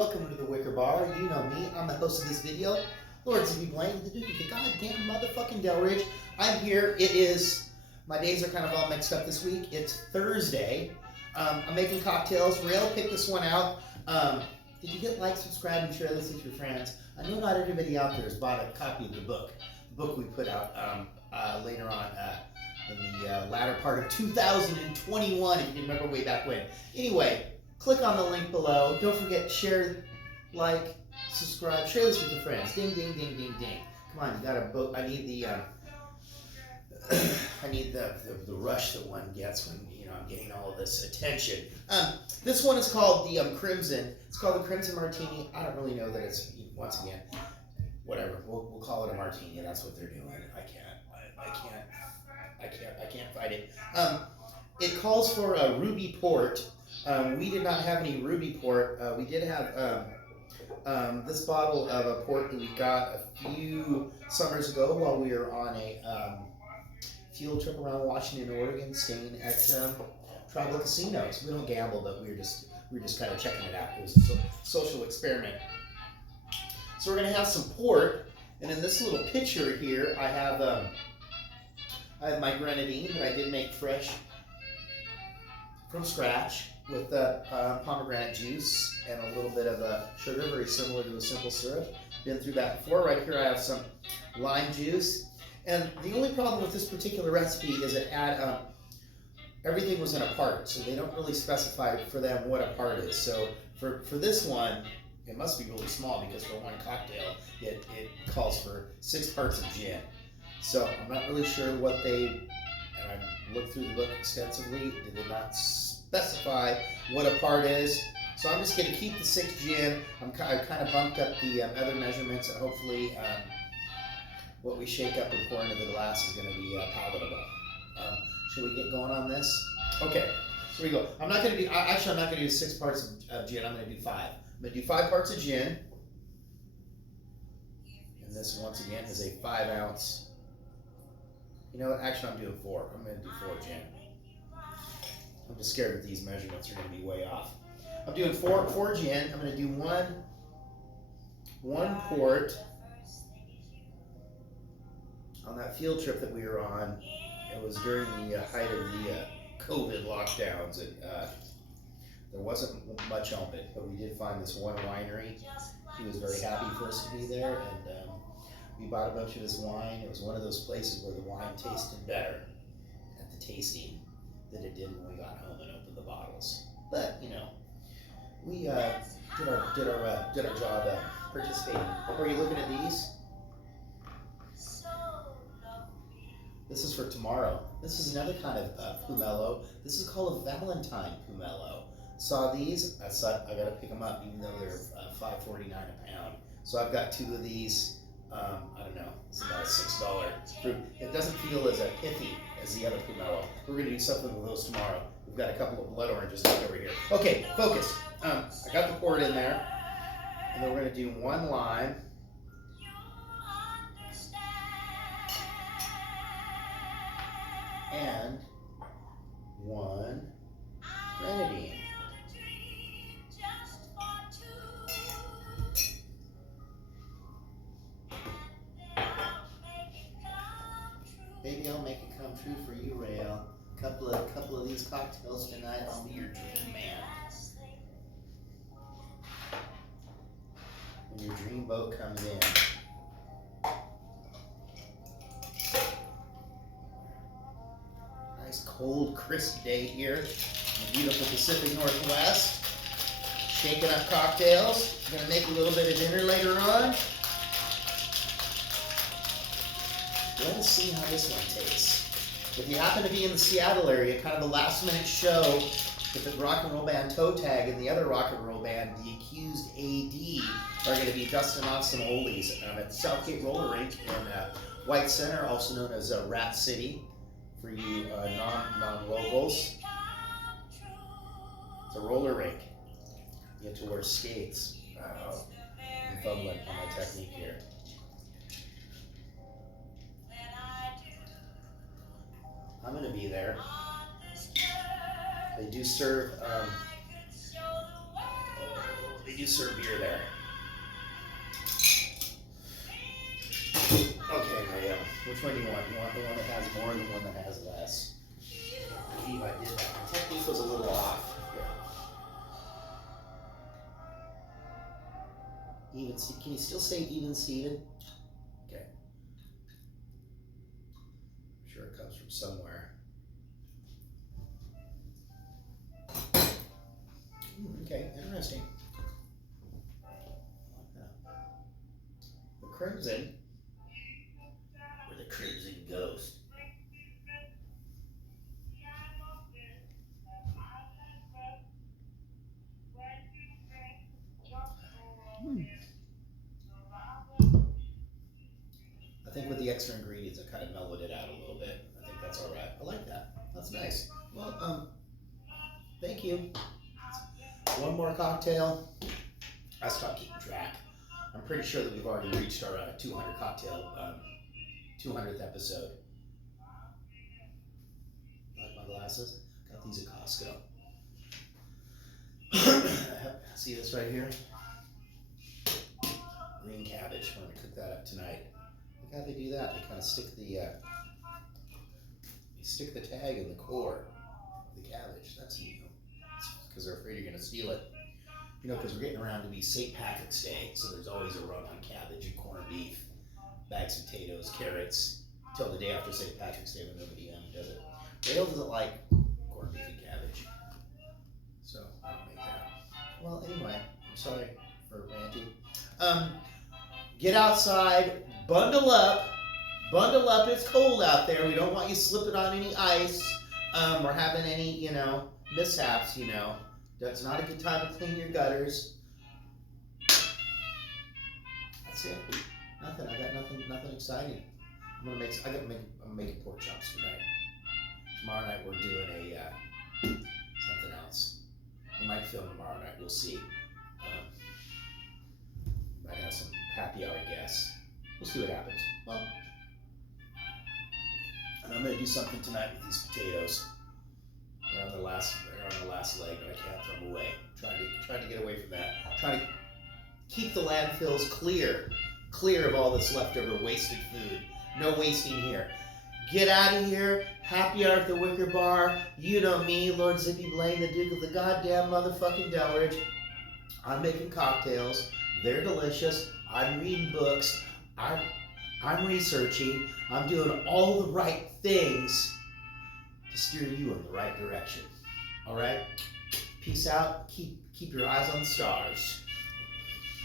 welcome to the Wicker Bar. You know me, I'm the host of this video, Lord Z.B. Blaine, the Duke of the goddamn motherfucking Delridge. I'm here. My days are kind of all mixed up this week. It's Thursday. I'm making cocktails. Rail picked this one out. Did you hit like, subscribe, and share this with your friends? I know not everybody out there has bought a copy of the book we put out later on in the latter part of 2021, if you remember way back when. Anyway, click on the link below. Don't forget, share, like, subscribe, share this with your friends. Ding, ding, ding, ding, ding. Come on, you got a book. I need the the rush that one gets when I'm getting all of this attention. This one is called the Crimson. It's called the Crimson Martini. I don't really know that it's, once again, whatever. We'll call it a martini. That's what they're doing. I can't fight it. It calls for a ruby port. We did not have any ruby port. We did have this bottle of a port that we got a few summers ago while we were on a field trip around Washington, Oregon, staying at tribal casinos. We don't gamble, but we were just kind of checking it out. It was a social experiment. So we're gonna have some port, and in this little pitcher here, I have my grenadine that I did make fresh from scratch with the pomegranate juice and a little bit of sugar, very similar to a simple syrup. Been through that before. Right here I have some lime juice. And the only problem with this particular recipe is that everything was in a part, so they don't really specify for them what a part is. So for this one, it must be really small because for one cocktail, it calls for 6 parts of gin. So I'm not really sure what and I looked through the book extensively, they did not specify what a part is. So I'm just going to keep the 6 gin. I've kind of bumped up the other measurements, and hopefully what we shake up and pour into the glass is going to be palatable. Should we get going on this? Okay, here we go. I'm not going to do 6 parts of gin. I'm going to do 5. I'm going to do 5 parts of gin. And this, once again, is a 5-ounce. You know what? Actually, I'm doing 4. I'm going to do 4 gin. I'm just scared that these measurements are going to be way off. I'm doing 4 gin. I'm going to do one port. On that field trip that we were on, it was during the height of the COVID lockdowns, and there wasn't much open, but we did find this one winery. He was very happy for us to be there, and we bought a bunch of his wine. It was one of those places where the wine tasted better at the tasting than it did when we got home and opened the bottles. But we did our job participating. Are you looking at these? This is for tomorrow. This is another kind of pomelo. This is called a Valentine pomelo. Saw these, I gotta pick them up even though they're $5.49 a pound. So I've got 2 of these. I don't know, it's about a $6 fruit. It doesn't feel as pithy as the other pomelo. We're gonna do something with those tomorrow. We've got a couple of blood oranges left over here. Okay, focus. I got the port in there. And then we're gonna do 1 lime. And 1 grenadine. Maybe I'll make it come true for you, Rael. Couple of these cocktails tonight, I'll be your dream man. When your dream boat comes in. Nice cold, crisp day here in the beautiful Pacific Northwest. Shaking up cocktails. I'm gonna make a little bit of dinner later on. Let us see how this one tastes. If you happen to be in the Seattle area, kind of a last-minute show with the rock and roll band Toe Tag and the other rock and roll band, the Accused AD, are going to be dusting off some oldies at Southgate Roller Rink in White Center, also known as Rat City, for you non-locals. It's a roller rink. You get to wear skates. I'm fumbling on my technique here. I'm going to be there. They do serve They do serve beer there. Okay, Maria. Which one do you want? You want the one that has more or the one that has less? I believe I did that. I think this was a little off. Here. Even. Can you still say even Steven? Okay. I'm sure it comes from somewhere. Okay, interesting. The Crimson. Or the Crimson Ghost. I think with the extra ingredients, I kind of mellowed it out a little bit. I think that's all right. I like that. That's nice. Well, thank you. One more cocktail. I stopped keeping track. I'm pretty sure that we've already reached our 200 cocktail, 200th episode. Like my glasses? Got these at Costco. See this right here? Green cabbage. We're gonna cook that up tonight. Look how they do that. They kind of stick the tag in the core of the cabbage. That's new. Because they're afraid you're gonna steal it. You know, because we're getting around to be St. Patrick's Day, so there's always a run on cabbage and corned beef, bags of potatoes, carrots, till the day after St. Patrick's Day when nobody does it. Rail doesn't like corned beef and cabbage, so I don't make that. Well, anyway, I'm sorry for ranting. Get outside, bundle up, it's cold out there. We don't want you slipping on any ice, or having any, mishaps, That's not a good time to clean your gutters. That's it. Nothing. I got nothing exciting. I'm making pork chops tonight. Tomorrow night we're doing something else. We might film tomorrow night. We'll see. Might have some happy hour guests. We'll see what happens. Well, and I'm gonna do something tonight with these potatoes. They're on the last leg, but I can't throw them away. Trying to get away from that. Trying to keep the landfills clear of all this leftover wasted food. No wasting here. Get out of here. Happy hour at the Wicker Bar. You know me, Lord Zippy Blaine, the Duke of the goddamn motherfucking Delridge. I'm making cocktails. They're delicious. I'm reading books. I'm researching. I'm doing all the right things to steer you in the right direction. All right? Peace out. Keep your eyes on the stars.